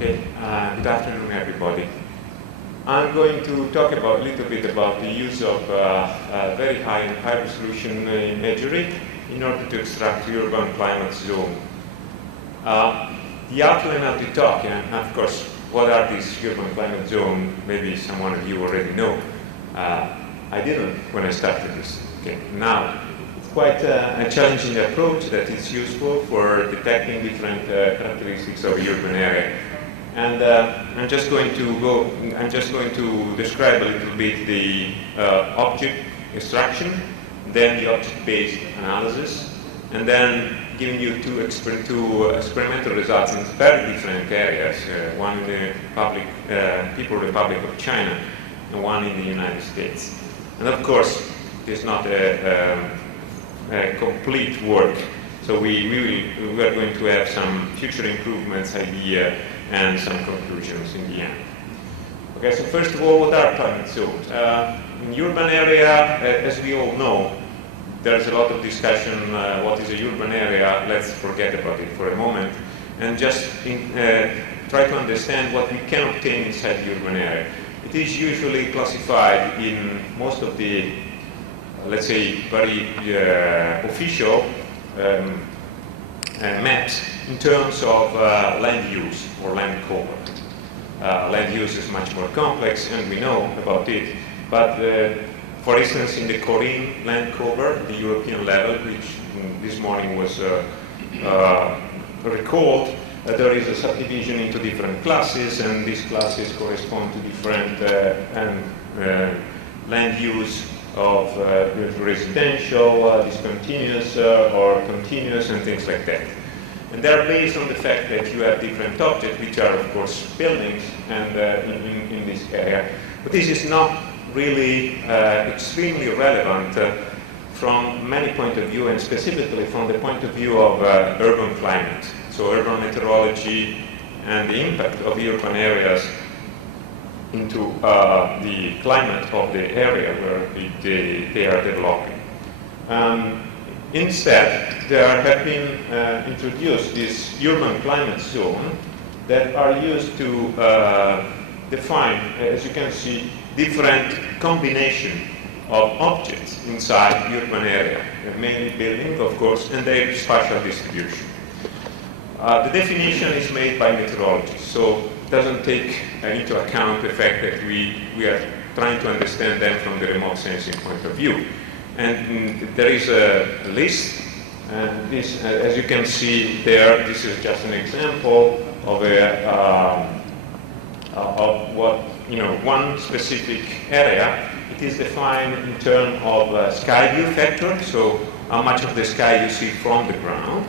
Okay, good afternoon, everybody. I'm going to talk a little bit about the use of very high resolution imagery in order to extract the urban climate zone. The outline of the talk, and of course, what are these urban climate zones? Maybe some of you already know. I didn't when I started this. Okay, now it's quite a challenging approach that is useful for detecting different characteristics of a urban area. And I'm just going to describe a little bit the object extraction, then the object-based analysis, and then giving you two experimental results in very different areas, one in the People's Republic of China and one in the United States. And of course, it's not a complete work, so we are going to have some future improvements idea and some conclusions in the end. Okay, so first of all, what are climate zones? In urban area, as we all know, there's a lot of discussion, what is a urban area? Let's forget about it for a moment, and just try to understand what we can obtain inside the urban area. It is usually classified in most of the, let's say, very official maps in terms of land use or land cover. Land use is much more complex, and we know about it. But for instance, in the Korean land cover, the European level, which this morning was recalled, there is a subdivision into different classes, and these classes correspond to different land use of residential, discontinuous, or continuous, and things like that. And they're based on the fact that you have different objects, which are, of course, buildings and in this area. But this is not really extremely relevant from many points of view, and specifically from the point of view of urban climate. So urban meteorology and the impact of urban areas into the climate of the area where they are developing. Instead, there have been introduced these urban climate zones that are used to define, as you can see, different combination of objects inside the urban area, mainly buildings, of course, and their spatial distribution. The definition is made by meteorologists, so it doesn't take into account the fact that we are trying to understand them from the remote sensing point of view. And there is a list, and this, as you can see there, this is just an example of what, one specific area. It is defined in terms of sky view factor, so how much of the sky you see from the ground,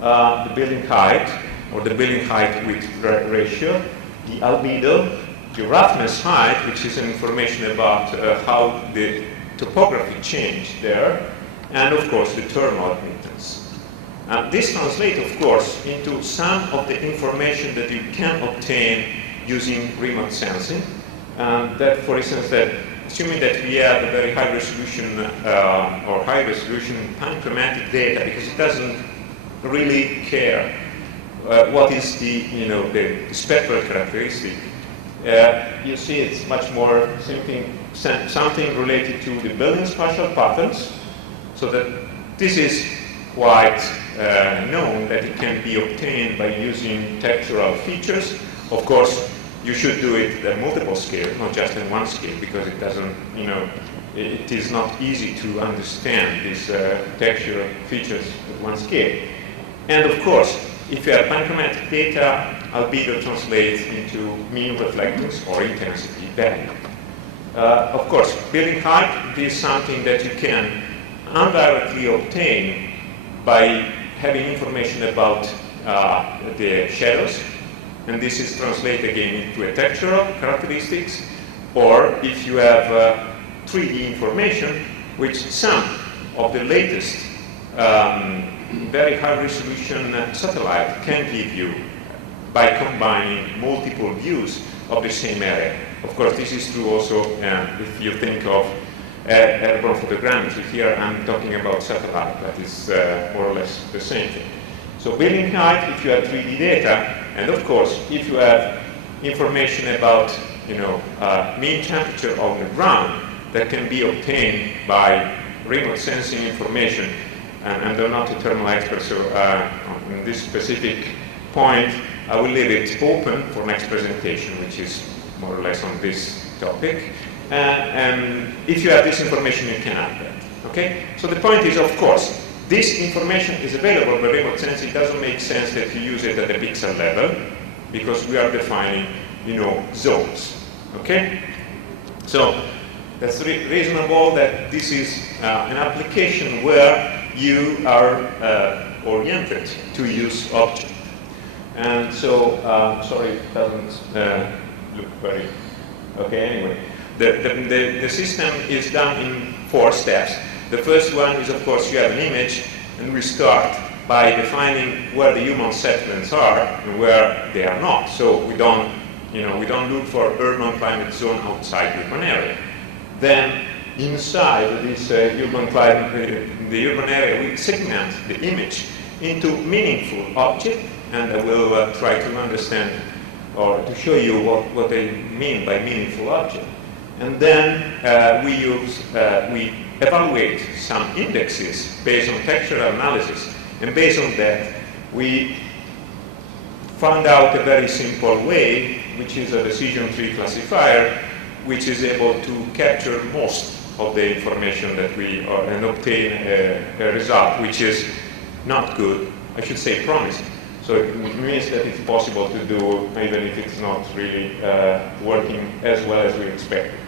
the building height, or the building height width ratio, the albedo, the roughness height, which is information about how the topography changed there, and of course the thermal admittance. This translates, of course, into some of the information that you can obtain using remote sensing. That, for instance, assuming that we have a very high resolution or high resolution panchromatic data, because it doesn't really care what is the spectral characteristic. You see, it's much more something related to the building spatial patterns, so that this is quite known that it can be obtained by using textural features. Of course, you should do it at multiple scales, not just in one scale, because it doesn't, it is not easy to understand these textural features at one scale. And of course, if you have panchromatic data, albedo translates into mean reflectance or intensity value. Of course, building height is something that you can indirectly obtain by having information about the shadows, and this is translated again into a textural characteristics, or if you have 3D information, which some of the latest very high resolution satellite can give you by combining multiple views of the same area. Of course, this is true also if you think of airborne photogrammetry. Here I'm talking about satellite, that is more or less the same thing. So building height, if you have 3D data, And of course, if you have information about, mean temperature on the ground that can be obtained by remote sensing information, and I'm not a thermal expert, so on this specific point, I will leave it open for next presentation, which is more or less on this topic. And if you have this information, you can add that. Okay? So the point is, of course, this information is available, but remote sensing doesn't make sense that you use it at the pixel level, because we are defining, zones. Okay? So that's reasonable that this is an application where you are oriented to use object. And so, sorry, it doesn't look very, okay, anyway. The system is done in 4 steps. The first one is, of course, you have an image, and we start by defining where the human settlements are and where they are not. So we don't look for urban climate zone outside the urban area. Then inside this urban climate, the urban area, we segment the image into meaningful object, and I will try to understand or to show you what I mean by meaningful object. And then we evaluate some indexes based on textural analysis, and based on that, we found out a very simple way, which is a decision tree classifier, which is able to capture most of the information that and obtain a result which is not good, I should say promising. So it means that it's possible to do, even if it's not really working as well as we expected.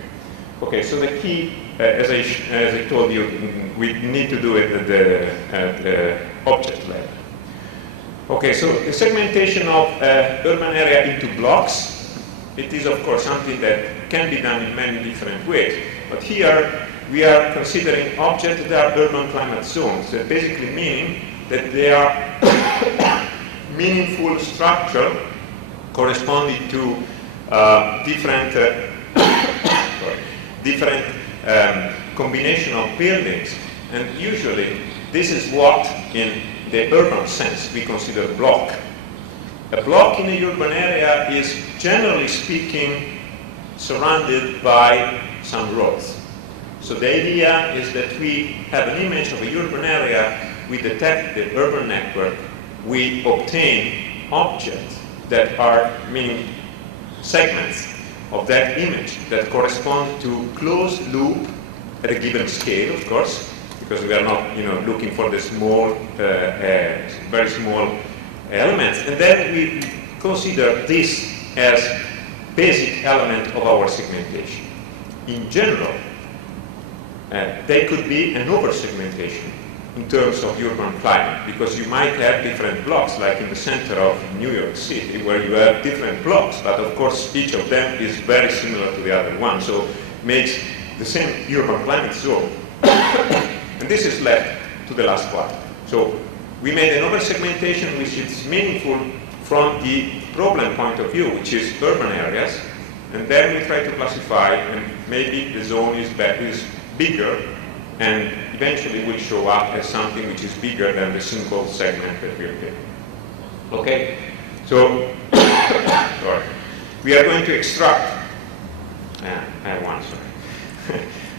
Okay, so the key, as I told you, we need to do it at the object level. Okay, so the segmentation of urban area into blocks, it is of course something that can be done in many different ways. But here we are considering objects that are urban climate zones, that basically meaning that they are meaningful structure corresponding to different combination of buildings. And usually this is what in the urban sense we consider a block. A block in a urban area is, generally speaking, surrounded by some roads. So the idea is that we have an image of a urban area, we detect the urban network, we obtain objects that are, meaning segments of that image that correspond to closed loop at a given scale, of course, because we are not, looking for the small, very small elements. And then we consider this as basic element of our segmentation. In general, they could be an over-segmentation in terms of urban climate, because you might have different blocks, like in the center of New York City, where you have different blocks, but of course each of them is very similar to the other one, so it makes the same urban climate zone. And this is left to the last part. So we made an over-segmentation which is meaningful from the problem point of view, which is urban areas, and then we try to classify, and maybe the zone is bigger, and eventually will show up as something which is bigger than the single segment that we are getting. Okay? So, sorry. We are going to extract,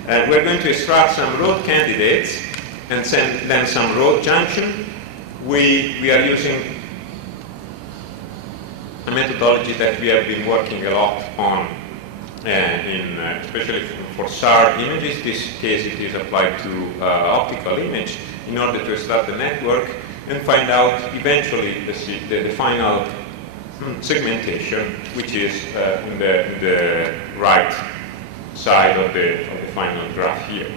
we're going to extract some road candidates and then some road junction. We are using a methodology that we have been working a lot on, especially for SAR images. In this case, it is applied to optical image in order to extract the network and find out eventually the final segmentation, which is in the right side of the final graph here.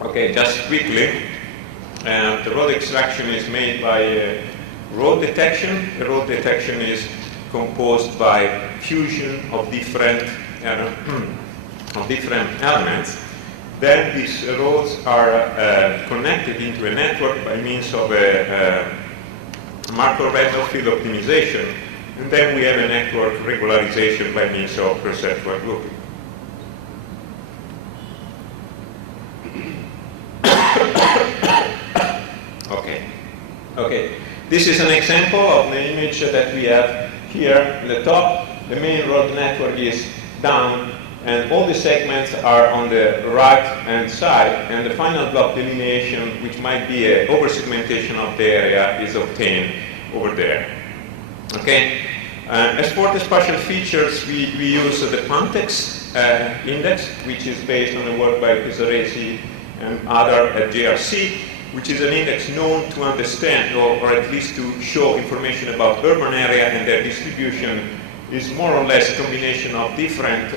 Okay, just quickly, the road extraction is made by road detection. The road detection is composed by fusion of different elements. Then these roads are connected into a network by means of a Markov-Randolph field optimization, and then we have a network regularization by means of perceptual grouping. Okay. This is an example of the image that we have here in the top. The main road network is down, and all the segments are on the right-hand side, and the final block delineation, which might be an over-segmentation of the area, is obtained over there. Okay. As for the spatial features, we use the Pantex index, which is based on the work by Geodesy and other at JRC, which is an index known to understand, or at least to show information about urban area and their distribution, is more or less a combination of different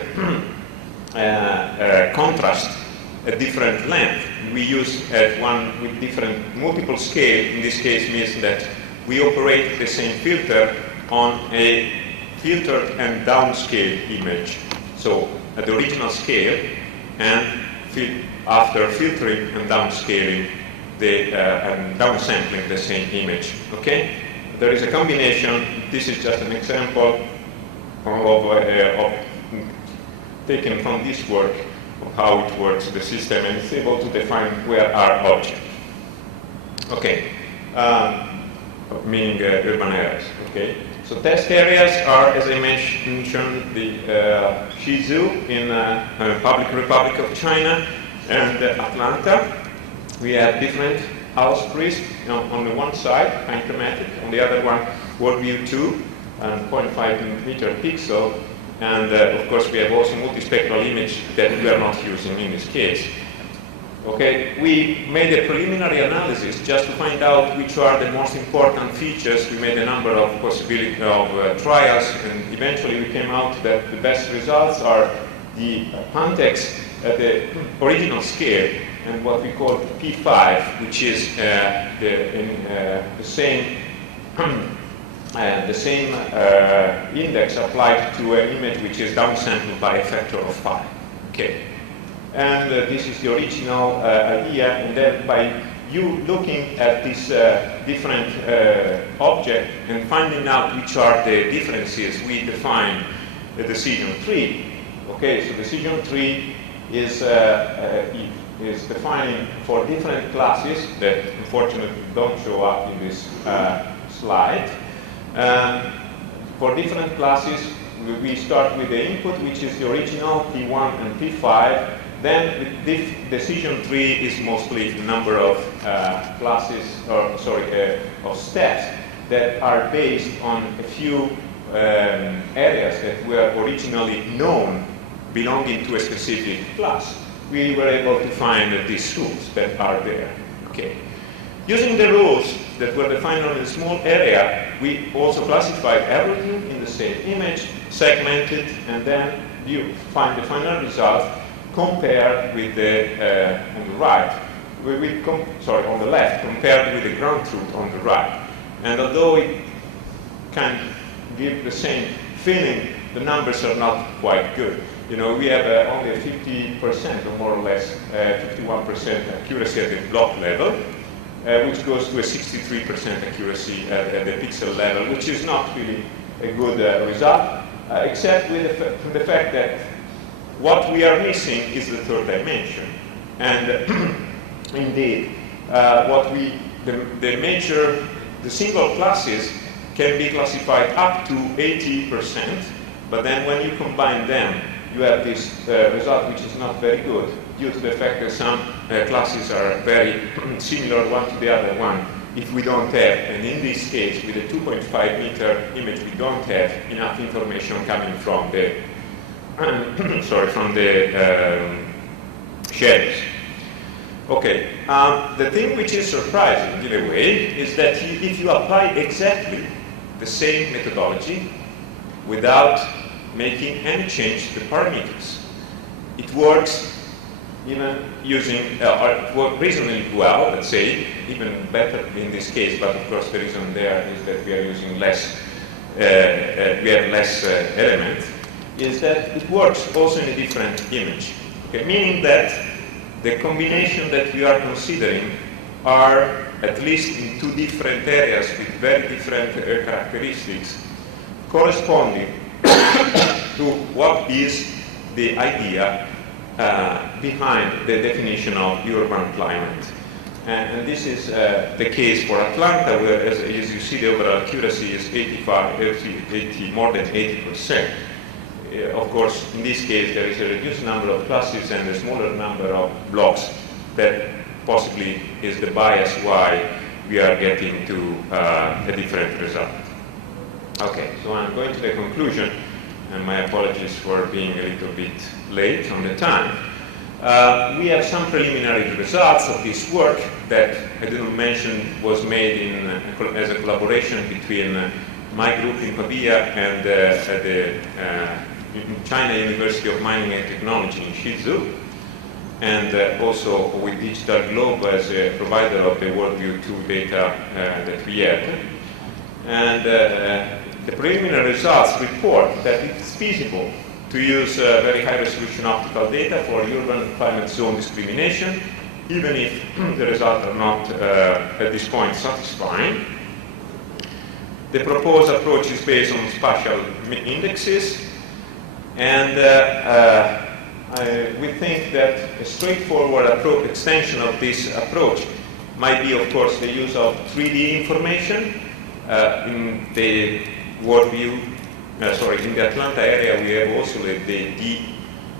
contrast at different length. We use at one with different multiple scale. In this case means that we operate the same filter on a filtered and downscale image. So at the original scale, and after filtering and downscaling, and downsampling the same image. Okay? There is a combination. This is just an example of taken from this work of how it works, the system, and it's able to define where are objects. Okay. Meaning urban areas. Okay. So test areas are, as I mentioned, the Xuzhou in Public Republic of China and Atlanta. We have different house prisms. On the one side, panchromatic, on the other one, world view 2 and 0.5 meter pixel. And of course, we have also multispectral image that we are not using in this case. Okay, we made a preliminary analysis just to find out which are the most important features. We made a number of possibility of trials, and eventually we came out that the best results are the Pantex at the original scale and what we call P5, which is the same index applied to an image which is downsampled by a factor of 5. Okay. And this is the original idea, and then by you looking at this different object and finding out which are the differences, we define the decision tree. Okay, so decision tree is defining for different classes that unfortunately don't show up in this slide. For different classes, we start with the input, which is the original P1 and P5. Then the decision tree is mostly the number of classes, of steps that are based on a few areas that were originally known belonging to a specific class. We were able to find these rules that are there. Okay. Using the rules that were defined on a small area, we also classified everything in the same image, segmented, and then you find the final result compared with the on the right, on the left, compared with the ground truth on the right. And although it can give the same feeling, the numbers are not quite good. You know, we have only a 50% or more or less 51% accuracy at the block level, which goes to a 63% accuracy at the pixel level, which is not really a good result, except with the fact that what we are missing is the third dimension. And indeed, the single classes can be classified up to 80%, but then when you combine them, you have this result which is not very good due to the fact that some classes are very similar one to the other one. If we don't have, and in this case, with a 2.5 meter image, we don't have enough information coming from the shadows. Okay, the thing which is surprising in a way is that if you apply exactly the same methodology without making any change to the parameters, it works even using, it works reasonably well, let's say, even better in this case, but of course the reason there is that we are using less, we have less elements, is that it works also in a different image. Okay, meaning that the combination that we are considering are, at least in two different areas with very different characteristics, corresponding to what is the idea behind the definition of urban climate. And this is the case for Atlanta, where, as you see, the overall accuracy is more than 80%. Of course, in this case, there is a reduced number of classes and a smaller number of blocks. That possibly is the bias why we are getting to a different result. Okay, so I'm going to the conclusion, and my apologies for being a little bit late on the time. We have some preliminary results of this work that I didn't mention was made as a collaboration between my group in Pavia and the China University of Mining and Technology in Xuzhou, and also with Digital Globe as a provider of the WorldView 2 data that we had. And the preliminary results report that it's feasible to use very high-resolution optical data for urban climate zone discrimination, even if the results are not, at this point, satisfying. The proposed approach is based on spatial indexes, and we think that a straightforward extension of this approach might be, of course, the use of 3D information in the WorldView. In the Atlanta area, we have also the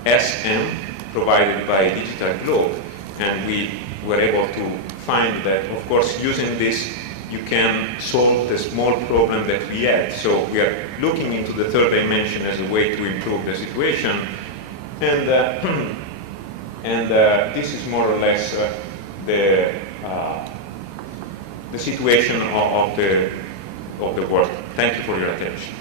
DSM provided by Digital Globe, and we were able to find that, of course, using this, you can solve the small problem that we had. So we are looking into the third dimension as a way to improve the situation, and this is more or less the situation of the work. Thank you for your attention.